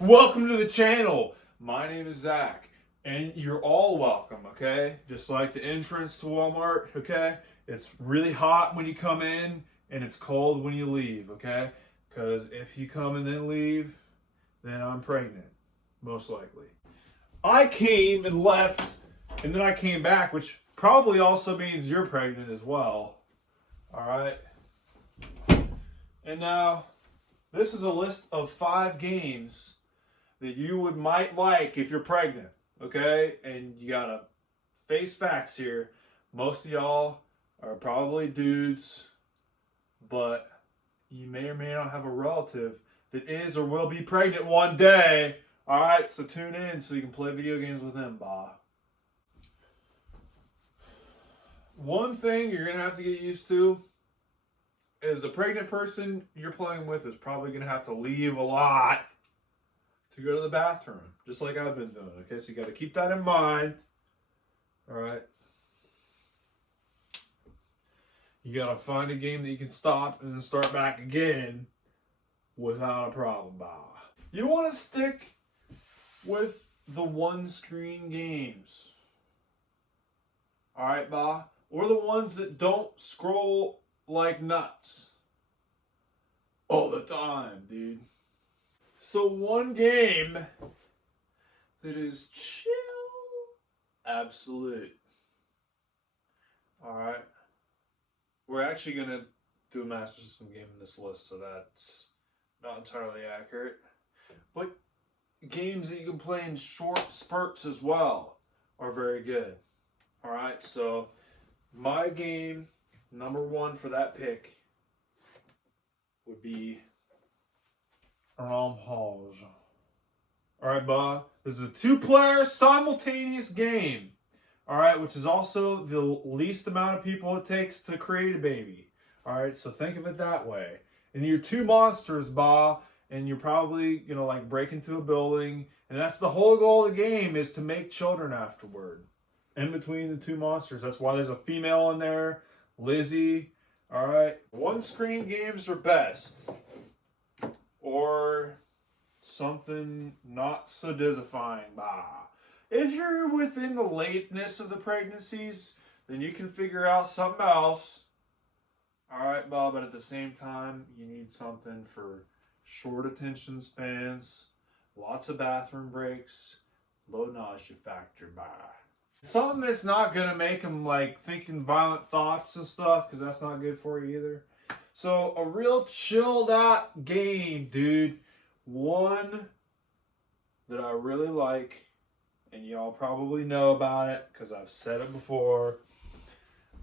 Welcome to the channel. My name is Zach, and you're all welcome, okay? Just like the entrance to Walmart, okay? It's really hot when you come in, and it's cold when you leave, okay? Because if you come and then leave, then I'm pregnant, most likely. I came and left, and then I came back, which probably also means you're pregnant as well, all right? And now, this is a list of 5 games that you might like if you're pregnant, okay? And you gotta face facts here. Most of y'all are probably dudes, but you may or may not have a relative that is or will be pregnant one day. All right, so tune in so you can play video games with them, bah. One thing you're gonna have to get used to is the pregnant person you're playing with is probably gonna have to leave a lot to go to the bathroom, just like I've been doing. Okay, so you got to keep that in mind. All right. You got to find a game that you can stop and then start back again without a problem, bah. You want to stick with the one-screen games. All right, bah? Or the ones that don't scroll like nuts all the time, dude. So one game that is chill, absolute. All right. We're actually going to do a Master System game in this list, so that's not entirely accurate. But games that you can play in short spurts as well are very good. All right, so my game, number 1 for that pick, would be Rampage. Alright, bah. This is a 2-player simultaneous game. Alright, which is also the least amount of people it takes to create a baby. Alright, so think of it that way. And you're 2 monsters, bah, and you're probably gonna like break into a building, and that's the whole goal of the game, is to make children afterward. In between the 2 monsters. That's why there's a female in there, Lizzie. Alright. One-screen games are best. Or something not so disifying, bah. If you're within the lateness of the pregnancies, then you can figure out something else. Alright, bah, but at the same time, you need something for short attention spans, lots of bathroom breaks, low nausea factor, bah. Something that's not gonna make them like thinking violent thoughts and stuff, because that's not good for you either. So a real chilled out game, dude. One that I really like, and y'all probably know about it because I've said it before.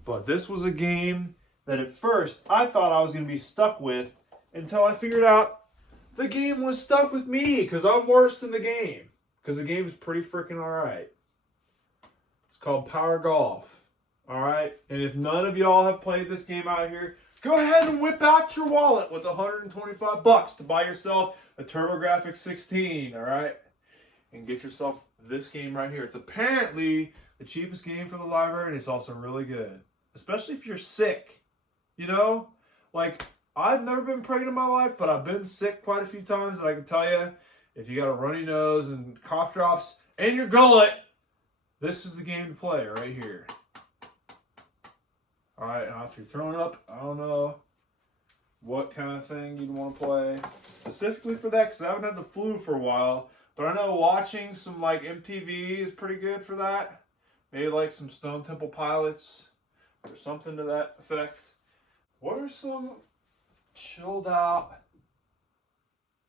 But this was a game that at first I thought I was going to be stuck with until I figured out the game was stuck with me because I'm worse than the game. Because the game is pretty freaking alright. It's called Power Golf. Alright? And if none of y'all have played this game out here, go ahead and whip out your wallet with $125 to buy yourself a TurboGrafx 16, all right? And get yourself this game right here. It's apparently the cheapest game for the library, and it's also really good. Especially if you're sick, you know? Like, I've never been pregnant in my life, but I've been sick quite a few times, and I can tell you, if you got a runny nose and cough drops in your gullet, this is the game to play right here. Alright, now if you're throwing up, I don't know what kind of thing you'd want to play specifically for that, because I haven't had the flu for a while. But I know watching some like MTV is pretty good for that. Maybe like some Stone Temple Pilots or something to that effect. What are some chilled out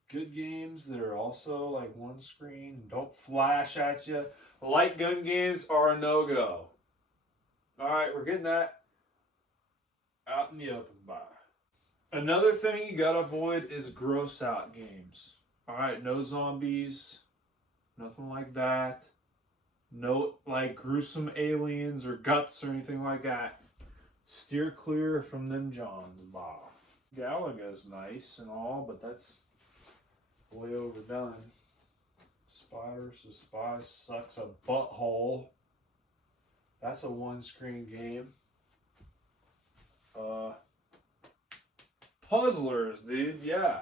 good games that are also like one screen and don't flash at you? Light gun games are a no-go. Alright, we're getting that out in the open, bye. Another thing you gotta avoid is gross out games. Alright, no zombies, nothing like that. No like gruesome aliens or guts or anything like that. Steer clear from them Johns, bah. Galaga's nice and all, but that's way overdone. Spiders, the Spy sucks a butthole. That's a one-screen game. Puzzlers, dude, yeah.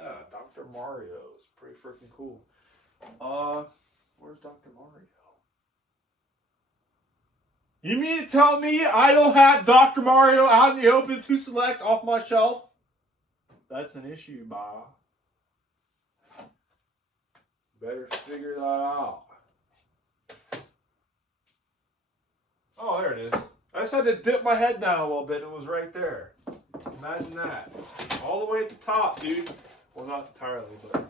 Yeah, Dr. Mario is pretty freaking cool. Where's Dr. Mario? You mean to tell me I don't have Dr. Mario out in the open to select off my shelf? That's an issue, Bob. Better figure that out. Oh, there it is. I just had to dip my head down a little bit and it was right there. Imagine that. All the way at the top, dude. Well, not entirely, but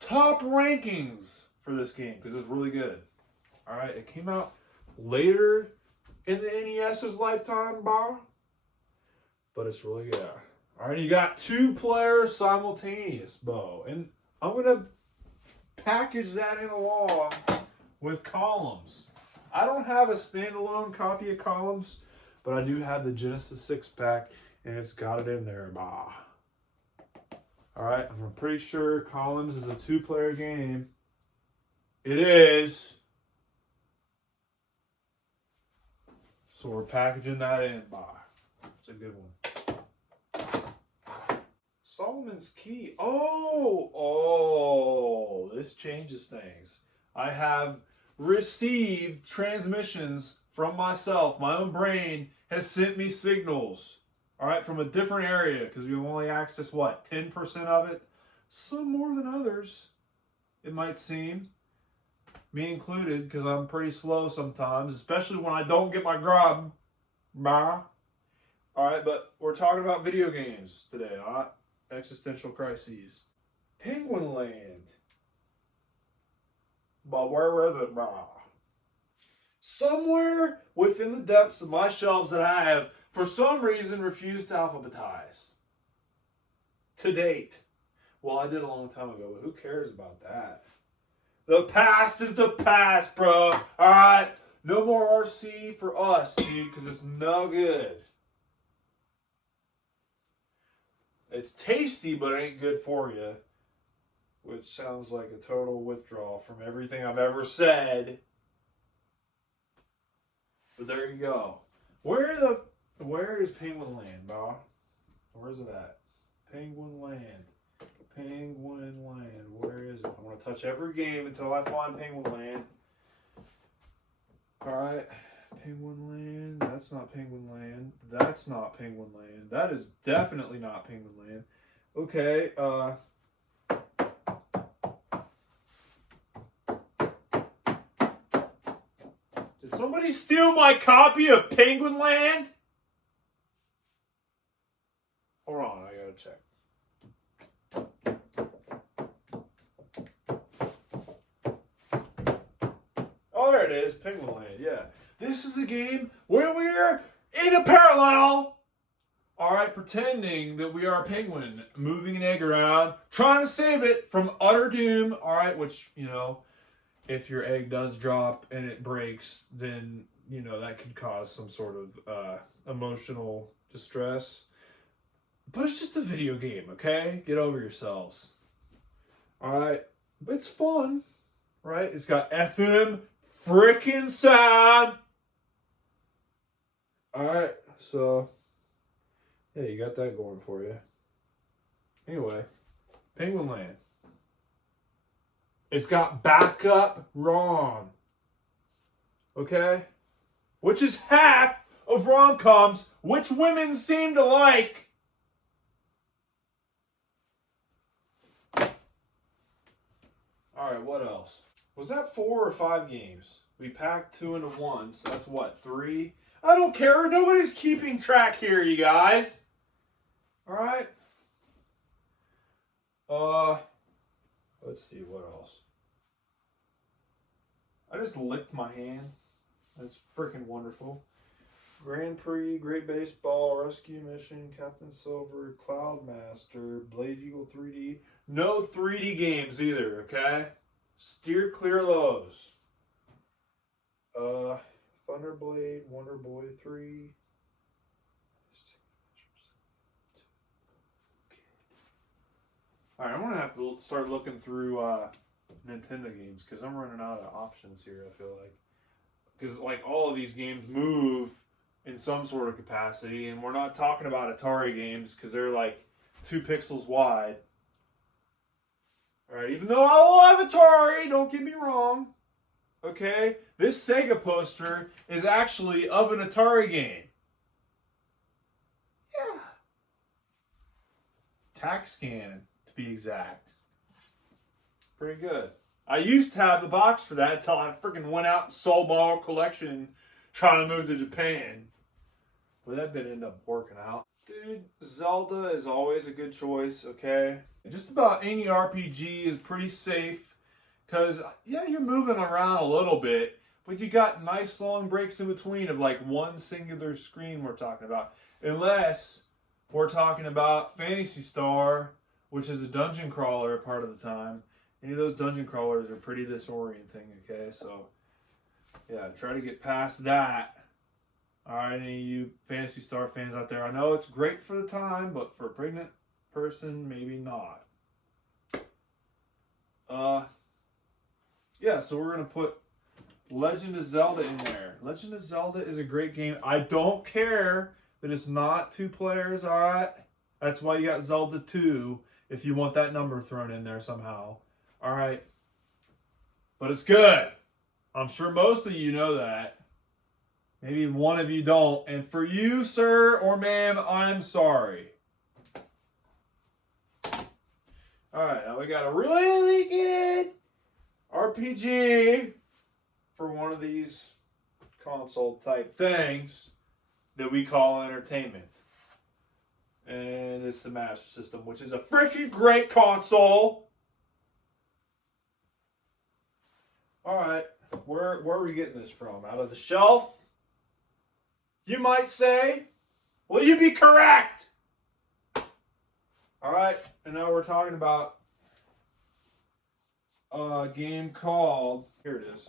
top rankings for this game because it's really good. All right, it came out later in the NES's lifetime, Bob, but it's really good. All right, you got 2 players simultaneous, Bo, and I'm gonna package that in along with Columns. I don't have a standalone copy of Columns, but I do have the Genesis 6-pack, and it's got it in there, bah. All right, I'm pretty sure Columns is a 2-player game. It is. So we're packaging that in, bah. It's a good one. Solomon's Key. Oh, this changes things. I have received transmissions from myself. My own brain has sent me signals, all right, from a different area because we only access, what, 10% of it? Some more than others, it might seem. Me included, because I'm pretty slow sometimes, especially when I don't get my grub. Bah. All right, but we're talking about video games today, not existential crises. Penguin Land. But where is it, brah? Somewhere within the depths of my shelves that I have, for some reason, refused to alphabetize. To date. Well, I did a long time ago, but who cares about that? The past is the past, bro. Alright? No more RC for us, dude, because it's no good. It's tasty, but it ain't good for you. Which sounds like a total withdrawal from everything I've ever said. But there you go. Where is Penguin Land, bro? Where is it at? Penguin Land. Penguin Land. Where is it? I want to touch every game until I find Penguin Land. Alright. Penguin Land. That's not Penguin Land. That's not Penguin Land. That is definitely not Penguin Land. Okay, did somebody steal my copy of Penguin Land? Hold on, I gotta check. Oh, there it is, Penguin Land, yeah. This is a game where we're in a parallel. Alright, pretending that we are a penguin, moving an egg around, trying to save it from utter doom. Alright, which, you know, if your egg does drop and it breaks, then, you know, that could cause some sort of emotional distress. But it's just a video game, okay? Get over yourselves. Alright, but it's fun, right? It's got FM frickin' sound. Alright, so, yeah, you got that going for you. Anyway, Penguin Land. It's got backup ROM. Okay? Which is half of rom-coms, which women seem to like. Alright, what else? Was that 4 or 5 games? We packed 2 into 1, so that's what, 3? I don't care. Nobody's keeping track here, you guys. Alright. Let's see, what else? I just licked my hand. That's freaking wonderful. Grand Prix, Great Baseball, Rescue Mission, Captain Silver, Cloudmaster, Blade Eagle 3D. No 3D games either, okay? Steer clear of those. Thunderblade, Wonder Boy 3. Alright, I'm going to have to start looking through Nintendo games because I'm running out of options here, I feel like. Because, like, all of these games move in some sort of capacity, and we're not talking about Atari games because they're, like, 2 pixels wide. Alright, even though I love Atari, don't get me wrong. Okay? This Sega poster is actually of an Atari game. Yeah. Tax Cannon, to be exact. Pretty good. I used to have the box for that until I freaking went out and sold my whole collection trying to move to Japan. But that didn't end up working out. Dude, Zelda is always a good choice, okay? Just about any RPG is pretty safe. Because, yeah, you're moving around a little bit, but you got nice long breaks in between of like one singular screen we're talking about. Unless we're talking about Phantasy Star, which is a dungeon crawler part of the time. Any of those dungeon crawlers are pretty disorienting, okay? So, yeah, try to get past that. Alright, any of you Phantasy Star fans out there, I know it's great for the time, but for a pregnant person, maybe not. Yeah, so we're going to put Legend of Zelda in there. Legend of Zelda is a great game. I don't care that it's not 2 players, alright? That's why you got Zelda 2, if you want that number thrown in there somehow. Alright? But it's good. I'm sure most of you know that. Maybe one of you don't. And for you, sir or ma'am, I'm sorry. Alright, now we got a really good RPG for one of these console type things that we call entertainment. And it's the Master System, which is a freaking great console. Alright, where are we getting this from? Out of the shelf? You might say. Will you be correct? Alright, and now we're talking about a game called, here it is.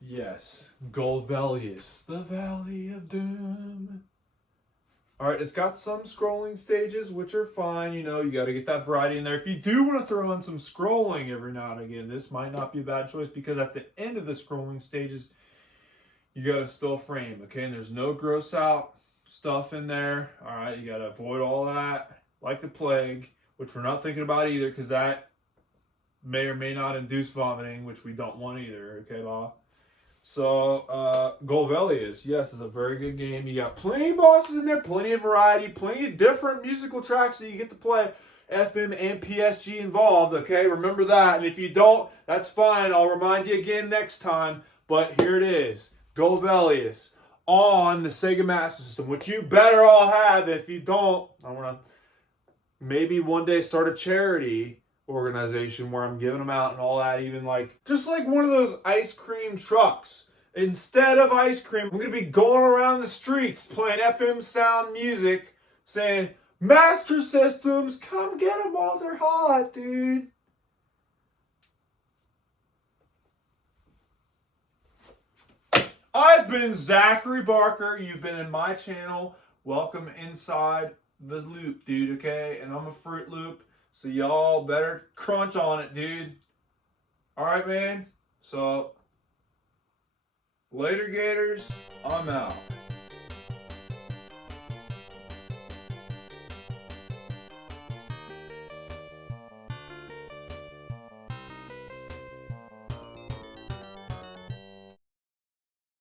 Yes, Golvellius, the Valley of Doom. Alright, it's got some scrolling stages, which are fine. You know, you got to get that variety in there. If you do want to throw in some scrolling every now and again, this might not be a bad choice, because at the end of the scrolling stages, you got to still frame, okay? And there's no gross out stuff in there. Alright, you got to avoid all that, like the plague, which we're not thinking about either, because that may or may not induce vomiting, which we don't want either, okay, Bob? So, Golvellius, yes, is a very good game. You got plenty of bosses in there, plenty of variety, plenty of different musical tracks that you get to play. FM and PSG involved, okay? Remember that. And if you don't, that's fine. I'll remind you again next time. But here it is, Golvellius on the Sega Master System, which you better all have. If you don't, I want to maybe one day start a charity organization where I'm giving them out and all that, even like just like one of those ice cream trucks. Instead of ice cream, I'm gonna be going around the streets playing FM sound music saying, Master Systems, come get them while they're hot, dude. I've been Zachary Barker. You've been in my channel. Welcome inside the loop, dude, okay? And I'm a Fruit Loop, so y'all better crunch on it, dude. Alright, man? So, later, Gators. I'm out.